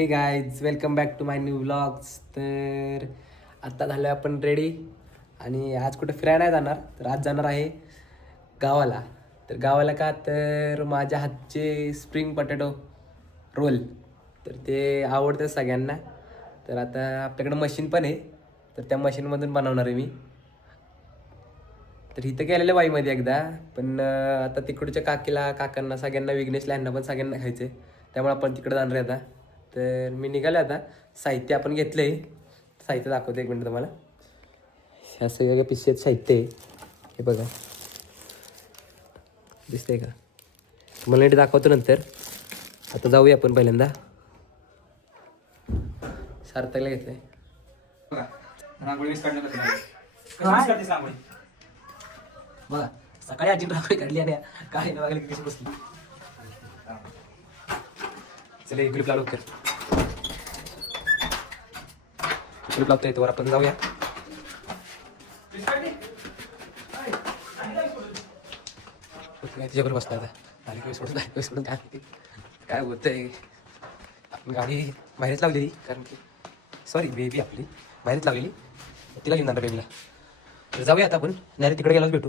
हे guys welcome back to my new vlogs. तर आत्ता झालं आपण रेडी आणि आज कुठे फिरायला नाही जाणार. तर आज जाणार आहे गावाला. तर गावाला का तर माझ्या हातचे स्प्रिंग पोटॅटो रोल तर ते आवडतं सगळ्यांना. तर आता आपल्याकडं मशीन पण आहे, तर त्या मशीनमधून बनवणार आहे मी. तर इथं गेलेलं वाईमध्ये एकदा, पण आता तिकडच्या काकांना सगळ्यांना विघ्नेशला यांना पण सगळ्यांना खायचं आहे, त्यामुळे आपण तिकडे जाणार आहे आता. तर मी निघालो आता. साहित्य आपण घेतलं आहे, साहित्य दाखवतो एक मिनिट तुम्हाला. ह्या सगळ्या पिशव्यात साहित्य आहे, हे बघा दिसतंय का, तुम्हाला नीट दाखवतो नंतर. आता जाऊया आपण पहिल्यांदा. सार्थकला घेतलंय रांगोळी काढणं बघा. सकाळी आजी रांगोळी काढली आणि काय ना बघायला कशी बसली. चला एक क्लिप लावू कर, क्लिप लावता येतो वर. आपण जाऊया. तिच्याबरोबर बसला आता. सोडून काय होतंय. आपण गाडी बाहेरच लावलेली, कारण की सॉरी बेबी आपली बाहेरच लावलेली, तिला घेऊन जाणार बेबीला. तर जाऊया आता आपण. नाही तिकडे गेलाच भेटू.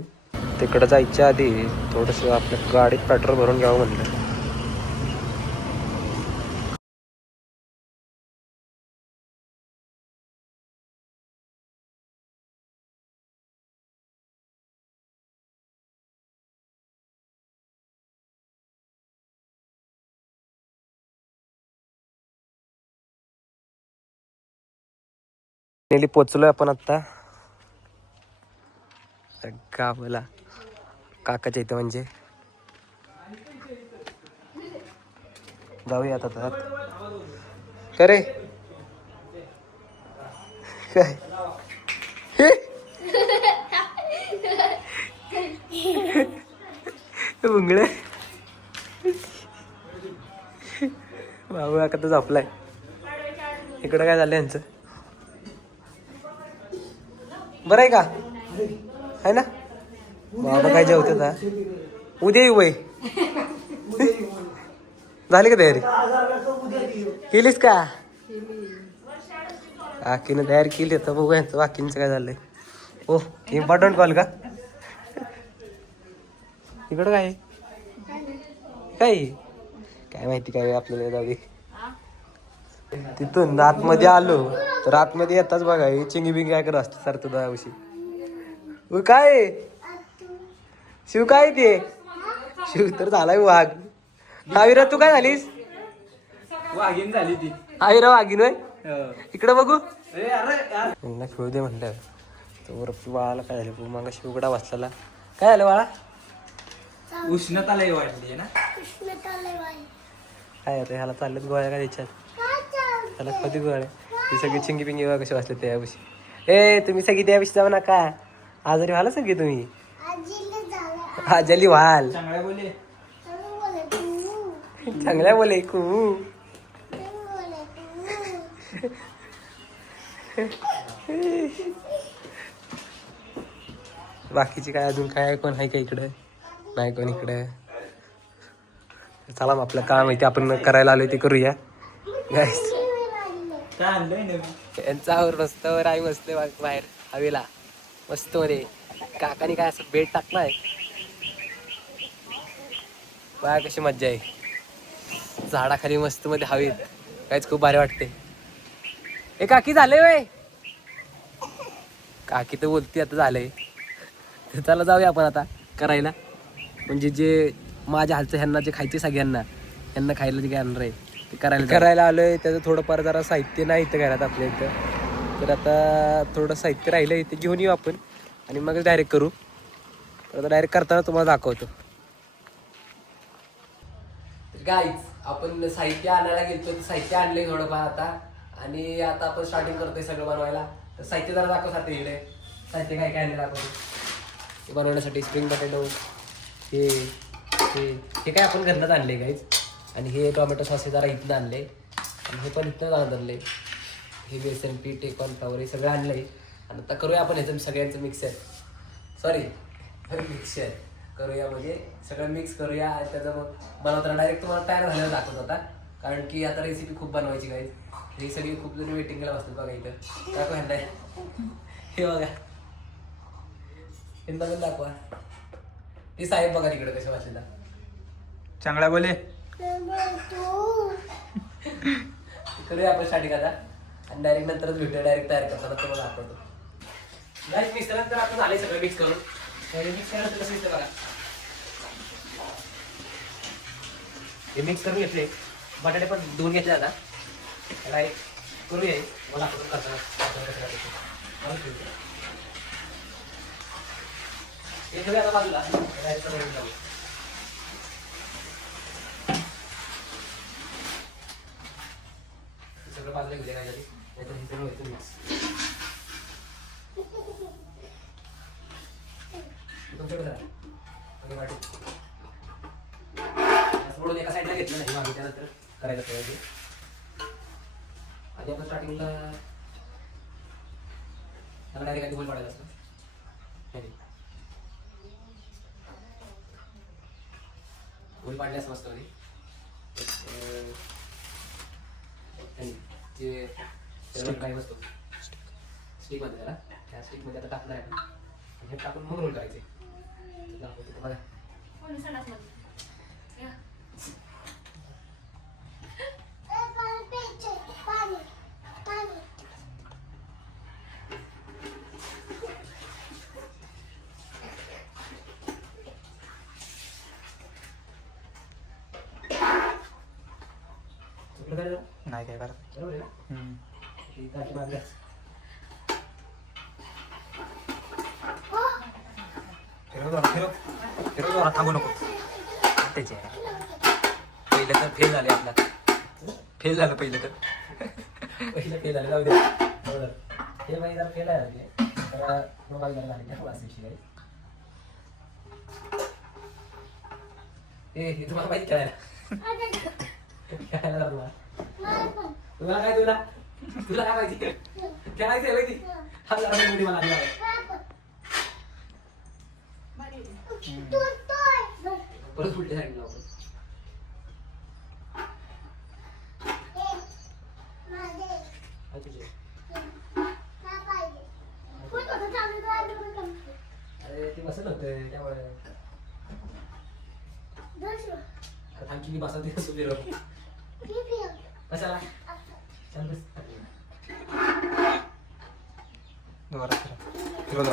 तिकडं जायच्या आधी थोडंसं आपल्या गाडीत पेट्रोल भरून घ्यावं म्हणलं. नेली पोचलोय आपण आता गावाला, काकाच्या इथं म्हणजे. जाऊया आता त्यात. करे काय मुंगळे बाबा का तर झोपलाय. इकडं काय झालं यांचं, बरं आहे का, आहे ना. बाबा काय जेवते का, उद्या येऊ बाई. झाली का तयारी, केलीस का. काकीनं तयारी केली तर बघू यांचं बाकींचं काय झालंय. ओ इम्पॉर्टंट कॉल का, इकडं काय काय काय माहिती काय आपल्याला. जाऊ तिथून आतमध्ये आलो तर आतमध्ये येताच बघा हे चिंगी बिंगी काय करत असते सर तुझ्या दिवशी. काय शिव, काय ते शिव तर झालाय वाघ. आविरा तू काय झालीस, वाघीन झाली ती. आविरा वाघीन होय. इकडं बघू म्हणलं खेळू दे म्हणलं. तर बाळाला काय झालं, मग शिवगडा वाचला. काय झालं बाळा, उष्णता लय वाढली ना. काय आता ह्याला चाललेत गोळ्या काय त्याच्यात, त्याला कधी गोळ्या. ती सगळी चिंगी पिंगी बघा कशी वाचले त्याविषयी. ए तुम्ही सगळी त्याविषयी जाऊ नका, आजारी व्हाल सगळी तुम्ही. आजली व्हाल, चांगल्या बोले चांगल्या बोले कू. बाकीची काय अजून काय कोण आहे का इकडे, नाही कोण इकडे. चला मग आपलं काम आहे ते आपण करायला आलोय ते करूया. काय आणलंय नवीन. यांच्यावर रस्त्यावर आई बसले बाहेर हवेला मस्त मध्ये. काकाने काय असं बेड टाकलाय बघा, कशी मज्जा आहे झाडाखाली मस्त मध्ये हवेत. काहीच खूप भारी वाटते. हे काकी झाले वय, काकी तर बोलती आता झालंय. तर चला जाऊया आपण आता करायला. म्हणजे जे माझ्या हालचं ह्यांना जे खायचे सगळ्यांना, ह्यांना खायला जे काय आणणार आहे ते करायला आलोय. त्याचं थोडंफार जरा साहित्य नाही इथं घरात आपल्या इथं, तर आता थोडं साहित्य राहिलं इथे घेऊन येऊ आपण आणि मग डायरेक्ट करू. तर आता डायरेक्ट करताना तुम्हाला दाखवतो. गाईज आपण साहित्य आणायला गेलो, साहित्य आणलंय थोडंफार आता, आणि आता आपण स्टार्टिंग करतोय सगळं बनवायला. तर साहित्य जरा दाखवसाठी इकडे साहित्य काय काय आणलं आपण हे बनवण्यासाठी. स्प्रिंग पोटॅटो हे हे काय आपण घरनंच आणले गाईज. आणि हे टोमॅटो सॉस हे जरा इथनं आणले, आणि हे पण इथनं आणले. हे बेसन पीठ, हे कॉर्नफ्लॉवर, हे सगळं आणलंय. आणि आता करूया आपण ह्याचं सगळ्यांचं मिक्सर, सॉरी मिक्सर करूया, म्हणजे सगळं मिक्स करूया. आणि त्याचं मग बनवताना डायरेक्ट तुम्हाला तयार झालेलं दाखवत होता कारण की आता रेसिपी खूप बनवायची काही ही सगळी खूप जण वेटिंगला बसतात बघा इथं दाखवा ह्यांना हे बघा ह्यांना पण दाखवा ती साहेब बघा तिकडे कशा वाचलेला चांगला बोले करूया आपण स्टार्टिंग आता आणि डायरेक्ट नंतरच भेटूया डायरेक्ट तयार करताना तुम्हाला दाखवतो गाईस मिक्स केल्यानंतर आपण झाले सगळं मिक्स करून मिक्स केल्यानंतर कसं दिसतं बघा हे मिक्स करून घेतले बटाटे पण धुवून घेतले आता डायरेक्ट करूया मला आपण करताना हे ठेवूया आता बाजूला डायरेक्ट करून जाऊ सगळं बाजूला घेऊया काय झाली नाहीतर हे सगळं व्हायचं मिक्स तुमच्याकडे जरा ओके वाटू सोडून एका साईडला घेतलं नाही मागे त्यानंतर करायला पाहिजे आधी आपण स्टार्टिंगला त्याला डायरेक्ट आधी होल पाडायचं असतं होल पाडल्यास मस्त होती जे काय बसतो स्टिक मध्ये त्याला त्या स्टिक मध्ये आता टाकणार आहे आपण हे टाकून मग रोल करायचे दाखवतो तुम्हाला नाही काय करत बरोबर आहे ना ही टाकी मागल्यास फिरव थांबू नको त्याचे पहिलं तर फेल झाले आपला फेल झालं पहिलं तर पहिलं फेल झालं जाऊ द्या बरोबर हे बाई जर फेल आहे तर मोबाईल जरा झाली त्या विषय हे तुम्हाला माहिती खेळायला खेळायला तुला काय तुला काय माहिती खेळायचं आहे माहिती हा जरा मोठी मला आली परत उलटे सांगितलं अरे ते बसत होतं त्यामुळे थांबची बसा ते सुरू कशाला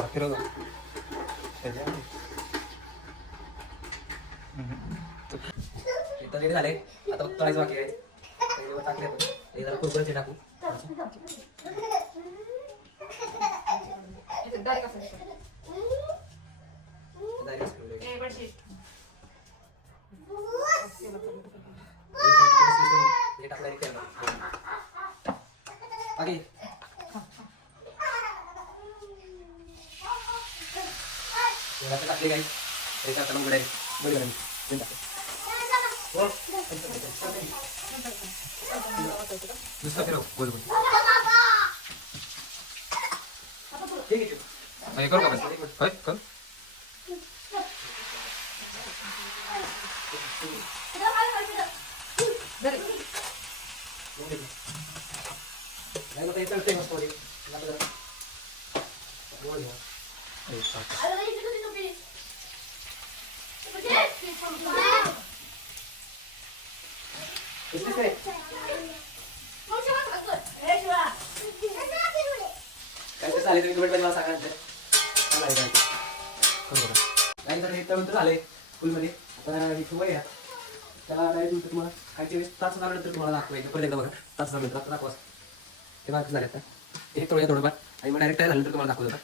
फिरव तरी झाले आता फक्त तळायचं बाकी आहे टाकले आपण हे जरा कुरकुरीचे टाकू टाकले काही नुसतं फिरव बोल बोल हे करू का होय कर झाले तुम्ही कमेंट मध्ये मला सांगा नाही तर हे तळून तर झाले फुलमध्ये आता इथं वय आहे त्याला डायरेक्ट तुम्हाला खायच्या वेळेस तास झाल्यानंतर तुम्हाला दाखवायचं परत एकदा बघा तास झाल्यानंतर आता दाखवा ते बाकी झाले आता हे तळूया थोडंफार आणि मग डायरेक्ट झाल्यानंतर तुम्हाला दाखवतो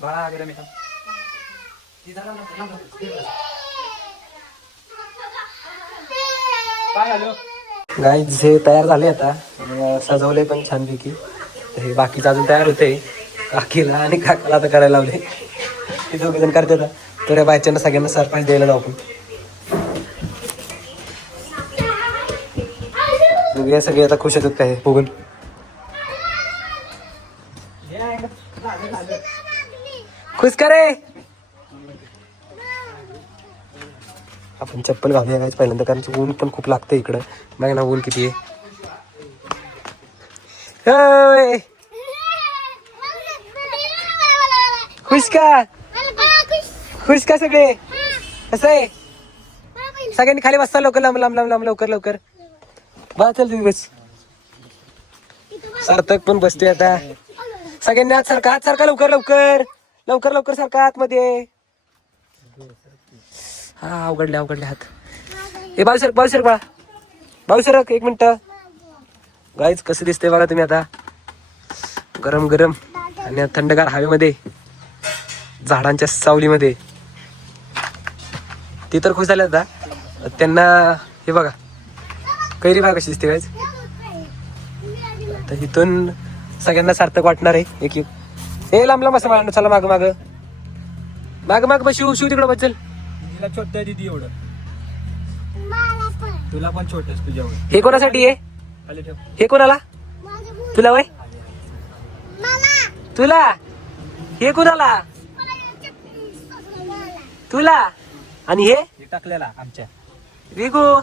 बाळा वगैरे मी काय आलो गाईज हे तयार झाले आता सजवले पण छानपैकी हे बाकीचं अजून तयार होते काकीला आणि काकाला आता करायला लावले ते दोघे जण करतात तर या बायच्यांना सगळ्यांना सरप्राईज द्यायला जाऊ आपण दोघे सगळे आता खुश होतात काय बघून खुश का रे. आपण चप्पल घालूया काय पहिल्यांदा, कारण ऊन पण खूप लागतं इकडं. बघ ना ऊन किती आहे. ओय. खुश का, खुश का सगळे. कसं आहे सगळ्यांनी खाली बसता लवकर, लांब लांब लांब लांब लवकर लवकर. बा चल तुम्ही बस. सार्थक पण बसते आता. सगळ्यांनी आत सारखा, आत सारखा लवकर लवकर लवकर लवकर सारखा आतमध्ये. हा अवघडले हात. हे बाळू सर एक मिनिट. गाईज कसं दिसतंय बघा तुम्ही आता. गरम गरम आणि थंडगार हवेमध्ये, झाडांच्या सावलीमध्ये. ती तर खुश झाले आता. त्यांना हे बघा कैरी बघा कशी दिसते गाईज. तर इथून सगळ्यांना सार्थक वाटणार आहे एक एक. हे लांब लांब असं मला. चला माग माग माग माग बस. शिव तिकडं बचल. तिला छोट आहे दीदी एवढं. तुला पण छोट आहे तुझ्या एवढं. हे कोणासाठी आहे. खाली ठेव. हे कोणाला. तुला वय. तुला. हे कोणाला. तुला. आणि हे टाकलेला आमच्या. विगू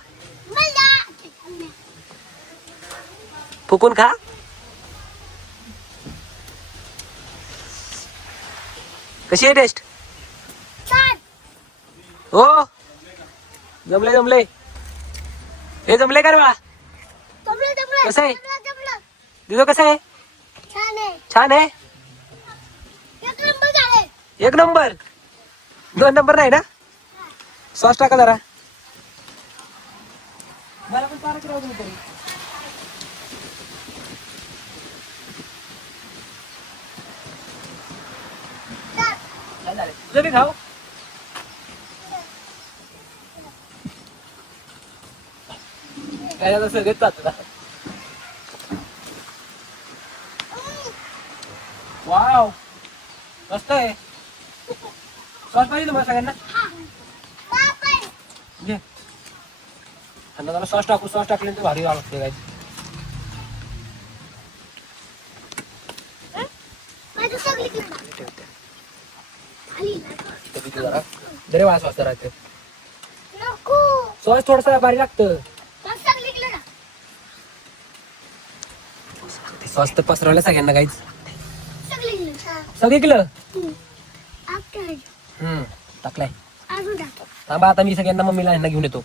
फुकून खा. कशी आहे टेस्ट. हो जमले. हे जमले का रे बाळा. कसं आहे दिदो. कसं आहे. छान आहे. एक नंबर. 2 नंबर नाही ना. सॉस टाका जरा. मला पण पारा करावं तरी. तुझं बी खाऊ. काय आता सगळेच जात. वाव मस्त आहे. सॉस पाहिजे तुम्हाला सगळ्यांना. घे. आणि जरा सॉस टाकू. सॉस टाकल्यानंतर भारी लागते काय. जरे मला सॉस राहते. सॉस थोडस भारी लागतं. सॉस तर पसरवलं सगळ्यांना काहीच. सगळीकडलं टाकलाय. थांबा आता मी सगळ्यांना मम्मीला ह्यांना घेऊन येतो.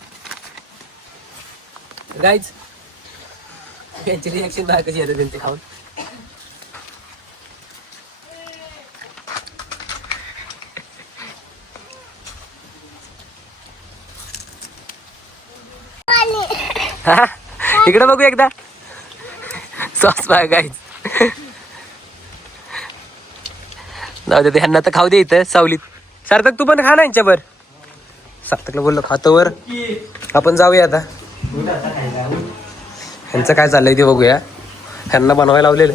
गाईज त्यांची रिॲक्शन बघा कशी येते त्यांचे खाऊन. इकडे बघू एकदा. सॉस बघा गाईज. जाऊ दे ह्यांना तर खाऊ दे इथं सावलीत. सार्थक तू पण खा ना यांच्यावर. सार्थकला बोललो खातो वर. आपण जाऊया आता. ह्यांचं काय चाललंय ते बघूया. ह्यांना बनवायला लावलेलं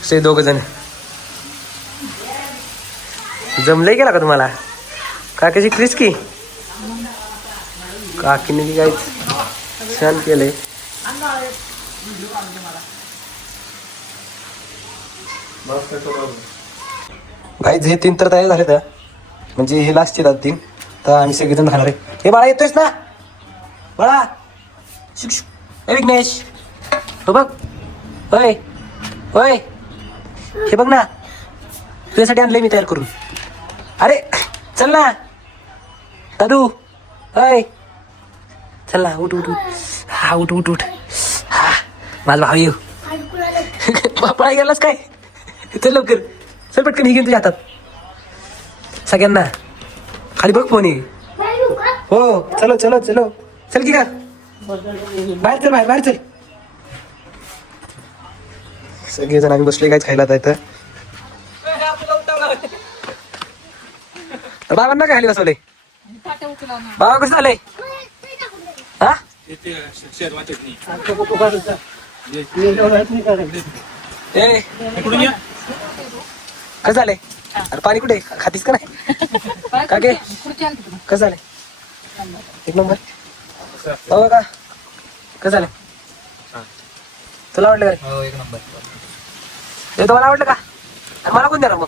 असे 2 जण. जमलंय गेला का तुम्हाला. काकाची क्रिस्की काकीने काय छान केलंय. गाईज हे 3 तर तयार झाले तर म्हणजे हे लास्टचे 3. तर आम्ही सगळेजण खाणार आहे. हे बाळा येतोयस ना बाळा. शिक्षू ए विघ्नेश हो बघ. होय होय हे बघ ना तुझ्यासाठी आणलंय मी तयार करून. अरे चल ना दादू. होय चल ना उठ उठ उठ. हा उठ उठ उठ. हा माझा भाऊ येऊ. बापळा गेलास काय. चल लवकर चल पटकन. ही घेऊन तुझ्या हातात. सगळ्यांना खाली बघ फोन आहे. हो चलो चलो चलो चल की का बाहेर चल बाहेर चल. सगळेजण आम्ही बसले काय खायला आता. बाबांना काय खाली बसवले. बाबा कसं झालंय. हा कसं झालंय. अरे पाणी कुठे खातीस का नाही. का गे कसं झालंय. 1 नंबर. हो का कसं झालंय. तुला वाटलं काय. 1 नंबर. हे तुम्हाला आवडलं का? आणि मला कोण देणार मग?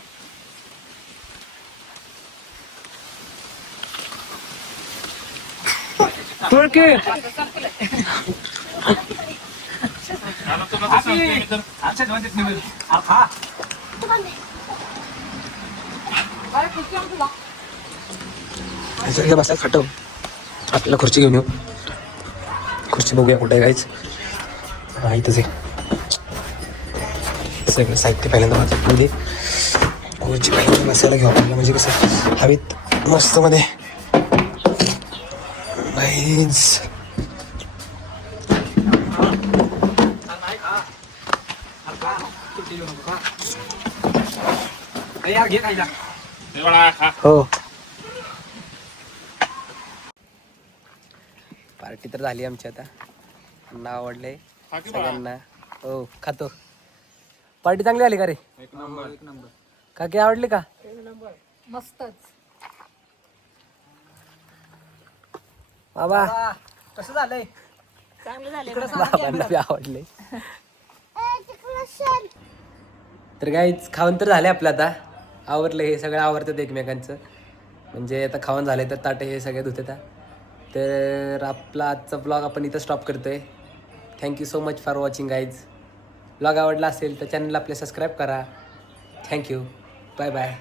बसायला खाटव. आपल्याला खुर्ची घेऊन येऊ. खुर्ची बघूया कुठे आहे काहीच. हा इथंच आहे. सगळं साहित्य पहिल्यांदा वाजवून खुर्ची पहिल्यांदा बसायला घेऊ आपल्याला, म्हणजे कसं हवेत मस्त मध्ये बाईच. हो पार्टी तर झाली आमची आता. नाव आवडले सगळ्यांना. हो खातो. पार्टी चांगली झाली का रे? एक नंबर. काकी आवडली का? मस्तच. बाबा कसं झालंय? चांगलं झाले. बाबांना बी आवडले. तर काहीच खाऊन तर झाले आपलं आता. आवरलं, हे सगळं आवडतात एकमेकांचं. म्हणजे आता खाऊन झाले तर ताटे हे सगळे धुतात. तर आपला आजचा ब्लॉग आपण इथं स्टॉप करतोय. Thank you so much for watching guys. Blog आवडला असेल तर चॅनलला आपले सबस्क्राईब करा. थँक्यू. Bye bye.